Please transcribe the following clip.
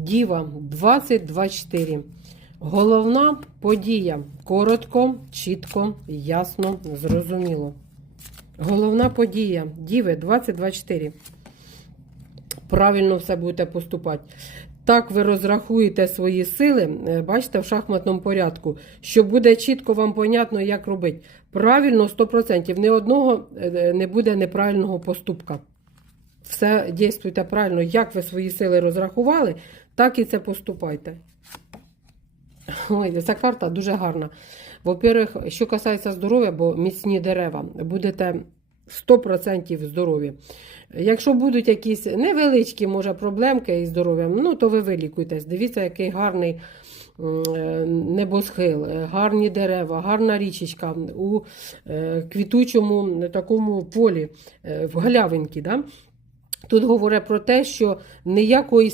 Діва 2024. Головна подія. Коротко, чітко, ясно, зрозуміло. Головна подія. Діви 2024. Правильно все будете поступати. Так ви розрахуєте свої сили, е, бачите, в шахматному порядку, що буде чітко вам понятно, як робити. Правильно 100%. Ні одного е, не буде неправильного поступка. Все дійствуйте правильно, як ви свої сили розрахували, так і це поступайте. Ой, ця карта дуже гарна. Во-первых, що касається здоров'я, бо міцні дерева, будете 100% здорові. Якщо будуть якісь невеличкі, може, проблемки із здоров'ям, ну то ви вилікуйтесь. Дивіться, який гарний е, небосхил, е, гарні дерева, гарна річечка у е, квітучому такому полі, в галявинці. Да? Тут говорить про те, що ніякої